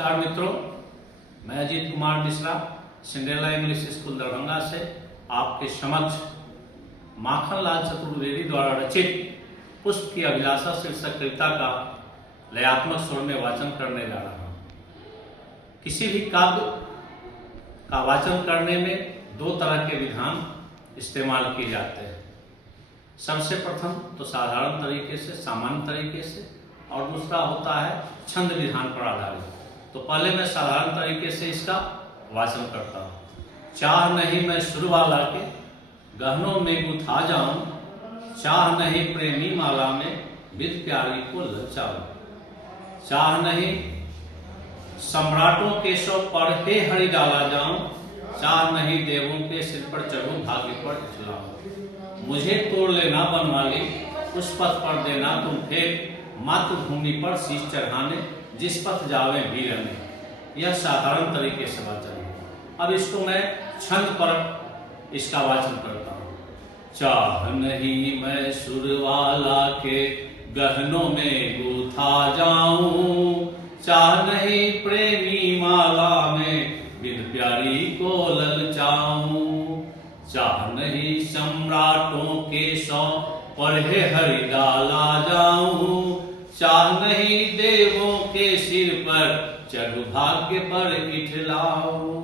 नमस्कार मित्रों, मैं Ajit Kumar Mishra Cinderella English school Darbhanga से आपके समक्ष माखनलाल चतुर्वेदी द्वारा रचित पुष्प की अभिलाषा शीर्षक कविता का लयात्मक स्वर में वाचन करने जा रहा हूँ। किसी भी काव्य का वाचन करने में दो तरह के विधान इस्तेमाल किए जाते हैं। सबसे प्रथम तो साधारण तरीके से, सामान्य तरीके से, और दूसरा होता है छंद विधान पर आधारित। तो पहले मैं साधारण तरीके से इसका वाचन करता हूँ। चाह नहीं मैं सुर वाला के गहनों में गुथा जाऊं, चाह नहीं प्रेमी माला में विद प्यारी को ललचाऊं, चाह नहीं सम्राटों के सौ पढ़े हरि डाला जाऊं, चाह नहीं देवों के सिर पर चढ़ूं भाग्य पर इठलाऊं, मुझे तोड़ लेना बनवाली उस पथ पर देना तुम फेंक, मातृभूमि पर शीश चढ़ाने जिस पथ जावे वीरने। यह साधारण तरीके से वाचन है। अब इसको मैं छंद पर इसका वाचन करता हूँ। चाह नहीं मैं सुर वाला के गहनों में गूथा जाऊं, चाह नहीं प्रेमी माला में बिन प्यारी को ललचाऊं, चाह नहीं सम्राटों के सौ पढ़े हरि डाला जाऊं, चाह नहीं देवों के सिर पर चढ़ भाग्य पर इठलाऊं,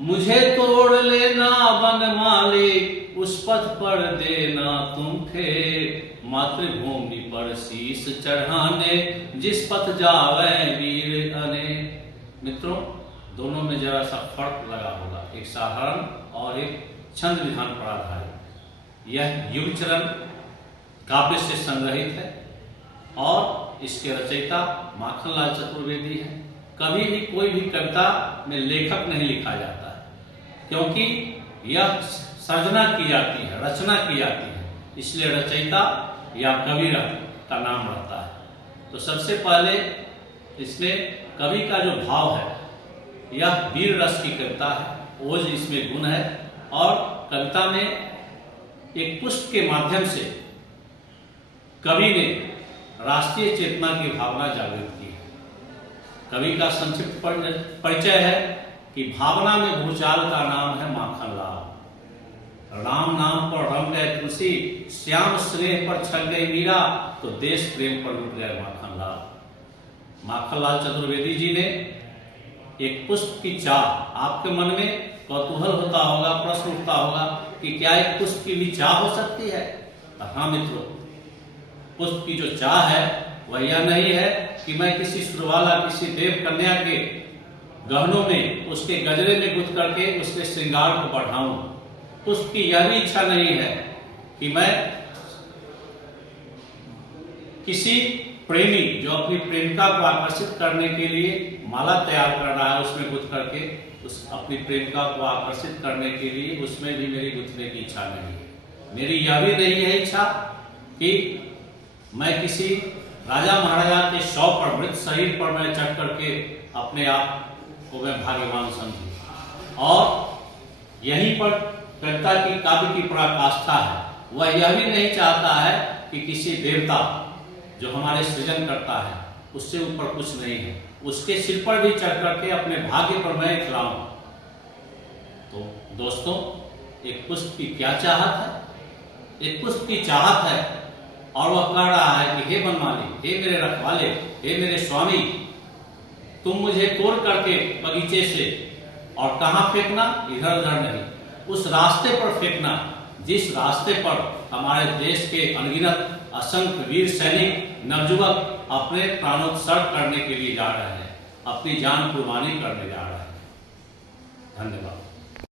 मुझे तोड़ लेना बनमाली उस पथ पर देना तुम फेंक, मातृभूमि पर शीश चढ़ाने जिस पथ जावे वीर अनेक। मित्रों, दोनों में जरा सा फर्क लगा होगा, एक साधारण और एक छंद विधान पर आधारित। यह युगचरण काव्य से संग्रहित है और इसके रचयिता माखनलाल चतुर्वेदी है। कभी भी कोई भी कविता में लेखक नहीं लिखा जाता है, क्योंकि यह सर्जना की जाती है, रचना की जाती है, इसलिए रचयिता या कवि का नाम रहता है। तो सबसे पहले इसमें कवि का जो भाव है, यह वीर रस की कविता है, ओज इसमें गुण है, और कविता में एक पुष्प के माध्यम से कवि ने राष्ट्रीय चेतना की भावना जागृत की है। कवि का संक्षिप्त परिचय है कि भावना में भूचाल का नाम है माखनलाल, राम नाम पर रम गए तुलसी, श्याम स्नेह पर छल गई मीरा, तो देश प्रेम पर लुट गए माखनलाल। माखनलाल चतुर्वेदी जी ने एक पुष्प की चाह, आपके मन में कौतूहल होता होगा, प्रश्न उठता होगा कि क्या एक पुष्प की भी चाह हो सकती है? हाँ मित्रों, पुष्प की जो चाह है वह यह नहीं है कि मैं किसी सुरवाला, किसी देव कन्या के गहनों में, उसके गजरे में गुथ करके उसके श्रृंगार को बढ़ाऊं। पुष्प की यह भी इच्छा नहीं है कि मैं किसी प्रेमी जो अपनी प्रेमिका को आकर्षित करने के लिए माला तैयार कर रहा है, उसमें गुथ करके उस अपनी प्रेमिका को आकर्षित करने के लिए उसमें भी मेरी गुथने की इच्छा नहीं है। मेरी यह भी नहीं है इच्छा कि मैं किसी राजा महाराजा के शव पर, मृत शरीर पर मैं चढ़ करके अपने आप को मैं भाग्यवान समझूं। और यहीं पर कविता की, काव्य की पराकाष्ठा है। वह यह भी नहीं चाहता है कि किसी देवता जो हमारे सृजन करता है उससे ऊपर कुछ नहीं है, उसके सिर पर भी चढ़ करके अपने भाग्य पर मैं खिलाऊं। तो दोस्तों, एक पुष्प की क्या चाहत है? एक पुष्प की चाहत है और वह कह रहा है कि हे बनमाली, हे मेरे रखवाले, हे मेरे स्वामी, तुम मुझे तोड़ करके बगीचे से, और कहाँ फेंकना? इधर उधर नहीं, उस रास्ते पर फेंकना जिस रास्ते पर हमारे देश के अनगिनत असंख्य वीर सैनिक, नवयुवक अपने प्राणोत्सर्ग करने के लिए जा रहे हैं, अपनी जान कुर्बानी करने जा रहे हैं। धन्यवाद।